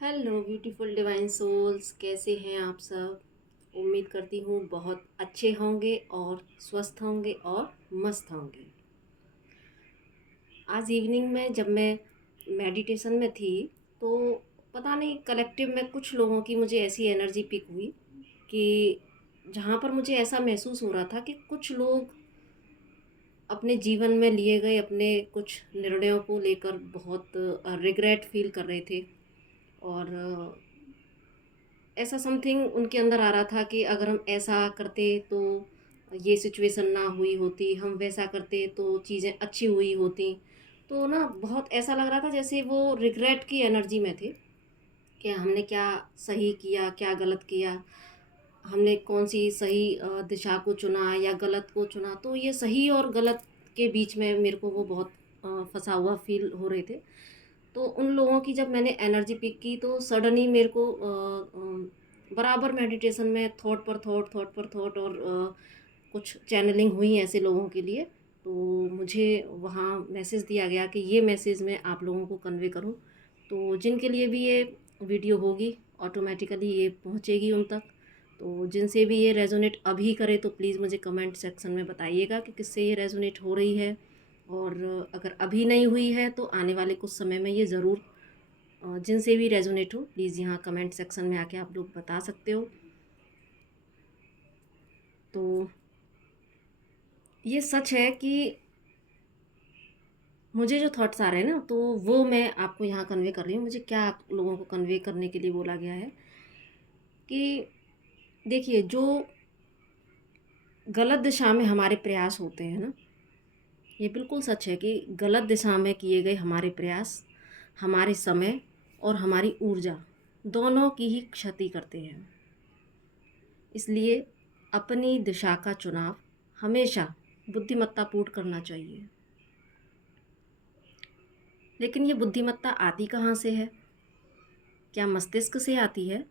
Hello beautiful divine souls, कैसे हैं आप सब। उम्मीद करती हूँ बहुत अच्छे होंगे और स्वस्थ होंगे और मस्त होंगे। आज इवनिंग में जब मैं मेडिटेशन में थी तो पता नहीं कलेक्टिव में कुछ लोगों की मुझे ऐसी एनर्जी पिक हुई कि जहाँ पर मुझे ऐसा महसूस हो रहा था कि कुछ लोग अपने जीवन में लिए गए अपने कुछ निर्णयों को लेकर बहुत रिग्रेट फील कर रहे थे। और ऐसा समथिंग उनके अंदर आ रहा था कि अगर हम ऐसा करते तो ये सिचुएशन ना हुई होती, हम वैसा करते तो चीज़ें अच्छी हुई होती। तो ना बहुत ऐसा लग रहा था जैसे वो रिग्रेट की एनर्जी में थे कि हमने क्या सही किया, क्या गलत किया, हमने कौन सी सही दिशा को चुना या गलत को चुना। तो ये सही और गलत के बीच में मेरे को वो बहुत फंसा हुआ फील हो रहे थे। तो उन लोगों की जब मैंने एनर्जी पिक की तो सडनली मेरे को बराबर मेडिटेशन में थॉट पर थॉट और कुछ चैनलिंग हुई ऐसे लोगों के लिए। तो मुझे वहाँ मैसेज दिया गया कि ये मैसेज मैं आप लोगों को कन्वे करूँ। तो जिनके लिए भी ये वीडियो होगी ऑटोमेटिकली ये पहुँचेगी उन तक। तो जिनसे भी ये रेजोनेट अभी करे तो प्लीज़ मुझे कमेंट सेक्शन में बताइएगा कि किससे ये रेजोनेट हो रही है। और अगर अभी नहीं हुई है तो आने वाले कुछ समय में ये ज़रूर जिनसे भी रेजोनेट हो प्लीज़ यहाँ कमेंट सेक्शन में आके आप लोग बता सकते हो। तो ये सच है कि मुझे जो थॉट्स आ रहे हैं ना तो वो मैं आपको यहाँ कन्वे कर रही हूँ। मुझे क्या आप लोगों को कन्वे करने के लिए बोला गया है कि देखिए, जो गलत दिशा में हमारे प्रयास होते हैं ना, ये बिल्कुल सच है कि गलत दिशा में किए गए हमारे प्रयास हमारे समय और हमारी ऊर्जा दोनों की ही क्षति करते हैं। इसलिए अपनी दिशा का चुनाव हमेशा बुद्धिमत्तापूर्ण करना चाहिए। लेकिन ये बुद्धिमत्ता आती कहाँ से है? क्या मस्तिष्क से आती है?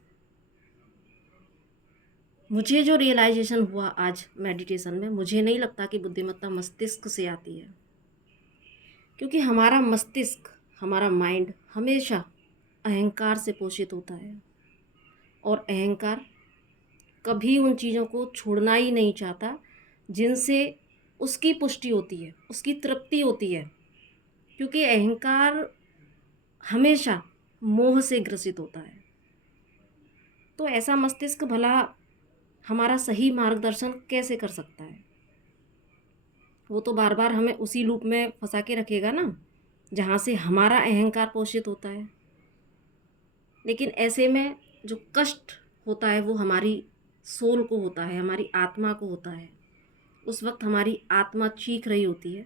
मुझे जो रियलाइजेशन हुआ आज मेडिटेशन में, मुझे नहीं लगता कि बुद्धिमत्ता मस्तिष्क से आती है। क्योंकि हमारा मस्तिष्क, हमारा माइंड हमेशा अहंकार से पोषित होता है। और अहंकार कभी उन चीज़ों को छोड़ना ही नहीं चाहता जिनसे उसकी पुष्टि होती है, उसकी तृप्ति होती है। क्योंकि अहंकार हमेशा मोह से ग्रसित होता है। तो ऐसा मस्तिष्क भला हमारा सही मार्गदर्शन कैसे कर सकता है? वो तो बार बार हमें उसी लूप में फंसा के रखेगा ना, जहाँ से हमारा अहंकार पोषित होता है। लेकिन ऐसे में जो कष्ट होता है वो हमारी सोल को होता है, हमारी आत्मा को होता है। उस वक्त हमारी आत्मा चीख रही होती है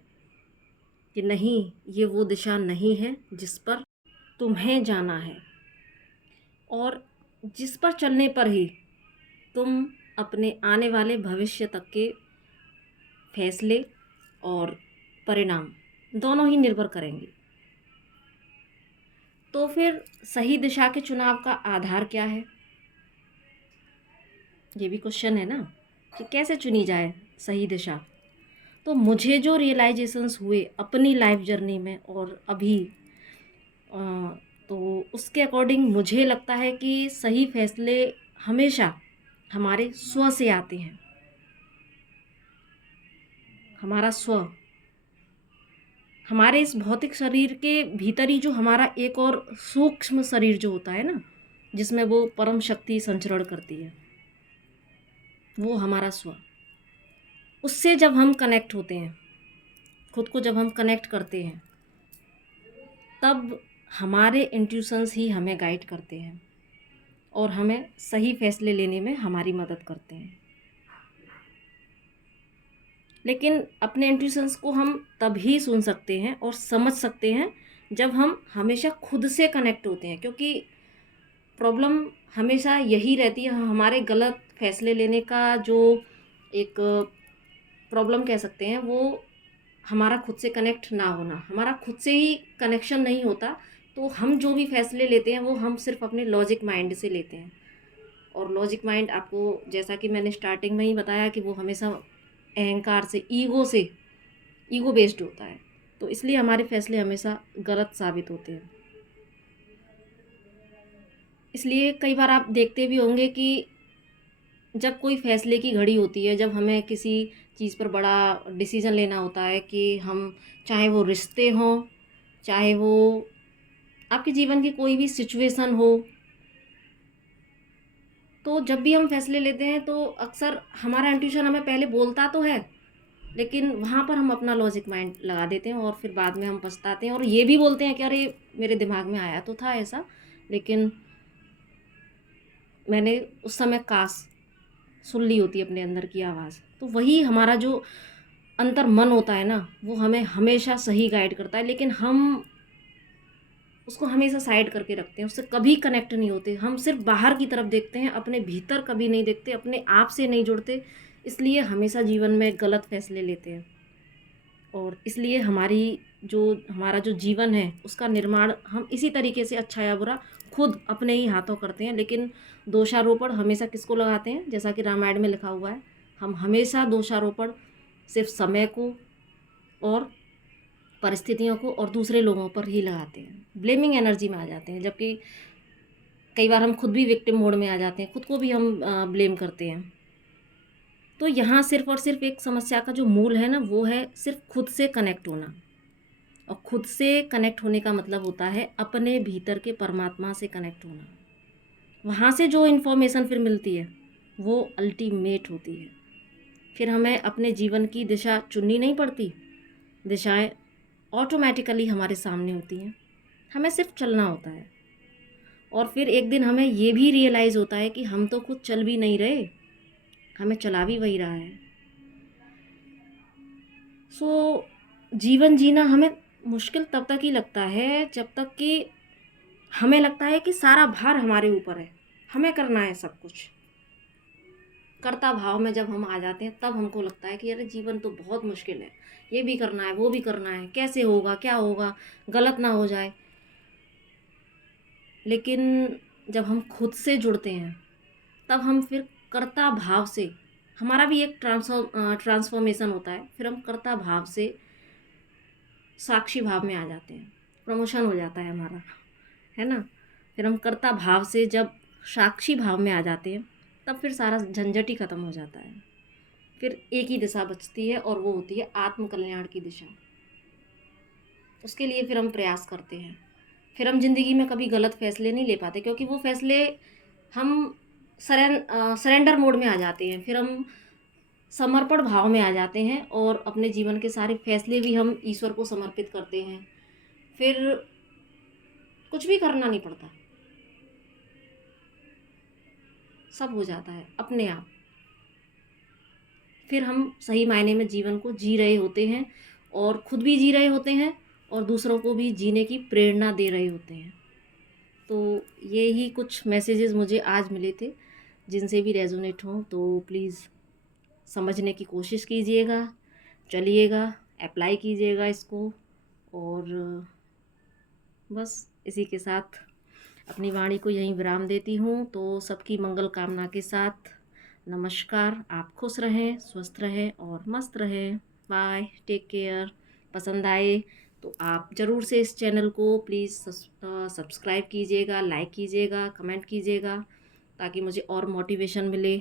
कि नहीं, ये वो दिशा नहीं है जिस पर तुम्हें जाना है, और जिस पर चलने पर ही तुम अपने आने वाले भविष्य तक के फैसले और परिणाम दोनों ही निर्भर करेंगे। तो फिर सही दिशा के चुनाव का आधार क्या है? ये भी क्वेश्चन है ना, कि कैसे चुनी जाए सही दिशा। तो मुझे जो रियलाइजेशंस हुए अपनी लाइफ जर्नी में और अभी, अ, तो उसके अकॉर्डिंग मुझे लगता है कि सही फैसले हमेशा हमारे स्व से आते हैं। हमारा स्व, हमारे इस भौतिक शरीर के भीतर ही जो हमारा एक और सूक्ष्म शरीर जो होता है ना, जिसमें वो परम शक्ति संचरण करती है, वो हमारा स्व। उससे जब हम कनेक्ट होते हैं, खुद को जब हम कनेक्ट करते हैं, तब हमारे इंट्यूशंस ही हमें गाइड करते हैं और हमें सही फैसले लेने में हमारी मदद करते हैं। लेकिन अपने इंट्यूशंस को हम तभी सुन सकते हैं और समझ सकते हैं जब हम हमेशा खुद से कनेक्ट होते हैं। क्योंकि प्रॉब्लम हमेशा यही रहती है, हमारे गलत फैसले लेने का जो एक प्रॉब्लम कह सकते हैं, वो हमारा खुद से कनेक्ट ना होना। हमारा खुद से ही कनेक्शन नहीं होता तो हम जो भी फैसले लेते हैं वो हम सिर्फ अपने लॉजिक माइंड से लेते हैं। और लॉजिक माइंड, आपको जैसा कि मैंने स्टार्टिंग में ही बताया, कि वो हमेशा अहंकार से, ईगो बेस्ड होता है। तो इसलिए हमारे फैसले हमेशा गलत साबित होते हैं। इसलिए कई बार आप देखते भी होंगे कि जब कोई फैसले की घड़ी होती है, जब हमें किसी चीज़ पर बड़ा डिसीज़न लेना होता है कि हम, चाहे वो रिश्ते हों, चाहे वो आपके जीवन की कोई भी सिचुएशन हो, तो जब भी हम फैसले लेते हैं तो अक्सर हमारा इंट्यूशन हमें पहले बोलता तो है, लेकिन वहाँ पर हम अपना लॉजिक माइंड लगा देते हैं और फिर बाद में हम पछताते हैं और ये भी बोलते हैं कि अरे मेरे दिमाग में आया तो था ऐसा, लेकिन मैंने उस समय काश सुन ली होती अपने अंदर की आवाज़। तो वही हमारा जो अंतर मन होता है ना, वो हमें हमेशा सही गाइड करता है, लेकिन हम उसको हमेशा साइड करके रखते हैं, उससे कभी कनेक्ट नहीं होते। हम सिर्फ बाहर की तरफ देखते हैं, अपने भीतर कभी नहीं देखते, अपने आप से नहीं जुड़ते, इसलिए हमेशा जीवन में गलत फैसले लेते हैं। और इसलिए हमारा जो जीवन है उसका निर्माण हम इसी तरीके से, अच्छा या बुरा, खुद अपने ही हाथों करते हैं। लेकिन दोषारोपण हमेशा किसको लगाते हैं? जैसा कि रामायण में लिखा हुआ है, हम हमेशा दोषारोपण सिर्फ समय को और परिस्थितियों को और दूसरे लोगों पर ही लगाते हैं, ब्लेमिंग एनर्जी में आ जाते हैं। जबकि कई बार हम खुद भी विक्टिम मोड में आ जाते हैं, खुद को भी हम ब्लेम करते हैं। तो यहाँ सिर्फ और सिर्फ एक समस्या का जो मूल है ना, वो है सिर्फ खुद से कनेक्ट होना। और खुद से कनेक्ट होने का मतलब होता है अपने भीतर के परमात्मा से कनेक्ट होना। वहाँ से जो इन्फॉर्मेशन फिर मिलती है वो अल्टीमेट होती है। फिर हमें अपने जीवन की दिशा चुननी नहीं पड़ती, दिशाएं ऑटोमेटिकली हमारे सामने होती हैं, हमें सिर्फ चलना होता है। और फिर एक दिन हमें ये भी रियलाइज़ होता है कि हम तो खुद चल भी नहीं रहे, हमें चला भी वही रहा है। सो जीवन जीना हमें मुश्किल तब तक ही लगता है जब तक कि हमें लगता है कि सारा भार हमारे ऊपर है, हमें करना है सब कुछ। कर्ता भाव में जब हम आ जाते हैं तब हमको लगता है कि अरे जीवन तो बहुत मुश्किल है, ये भी करना है, वो भी करना है, कैसे होगा, क्या होगा, गलत ना हो जाए। लेकिन जब हम खुद से जुड़ते हैं तब हम फिर कर्ता भाव से, हमारा भी एक ट्रांसफॉर्मेशन होता है, फिर हम कर्ता भाव से साक्षी भाव में आ जाते हैं, प्रमोशन हो जाता है हमारा, है ना। फिर हम कर्ता भाव से जब साक्षी भाव में आ जाते हैं तब फिर सारा झंझट ही खत्म हो जाता है। फिर एक ही दिशा बचती है और वो होती है आत्म कल्याण की दिशा। उसके लिए फिर हम प्रयास करते हैं। फिर हम ज़िंदगी में कभी गलत फैसले नहीं ले पाते, क्योंकि वो फैसले हम सरेंडर मोड में आ जाते हैं। फिर हम समर्पण भाव में आ जाते हैं और अपने जीवन के सारे फैसले भी हम ईश्वर को समर्पित करते हैं। फिर कुछ भी करना नहीं पड़ता, सब हो जाता है अपने आप। फिर हम सही मायने में जीवन को जी रहे होते हैं और खुद भी जी रहे होते हैं और दूसरों को भी जीने की प्रेरणा दे रहे होते हैं। तो ये ही कुछ मैसेजेस मुझे आज मिले थे, जिनसे भी रेजोनेट हों तो प्लीज़ समझने की कोशिश कीजिएगा, चलिएगा, अप्लाई कीजिएगा इसको। और बस इसी के साथ अपनी वाणी को यहीं विराम देती हूँ। तो सबकी मंगल कामना के साथ नमस्कार। आप खुश रहें, स्वस्थ रहें और मस्त रहें। Bye, take care. पसंद आए तो आप ज़रूर से इस चैनल को प्लीज़ सब्सक्राइब कीजिएगा, लाइक कीजिएगा, कमेंट कीजिएगा, ताकि मुझे और मोटिवेशन मिले।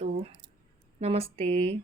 तो नमस्ते।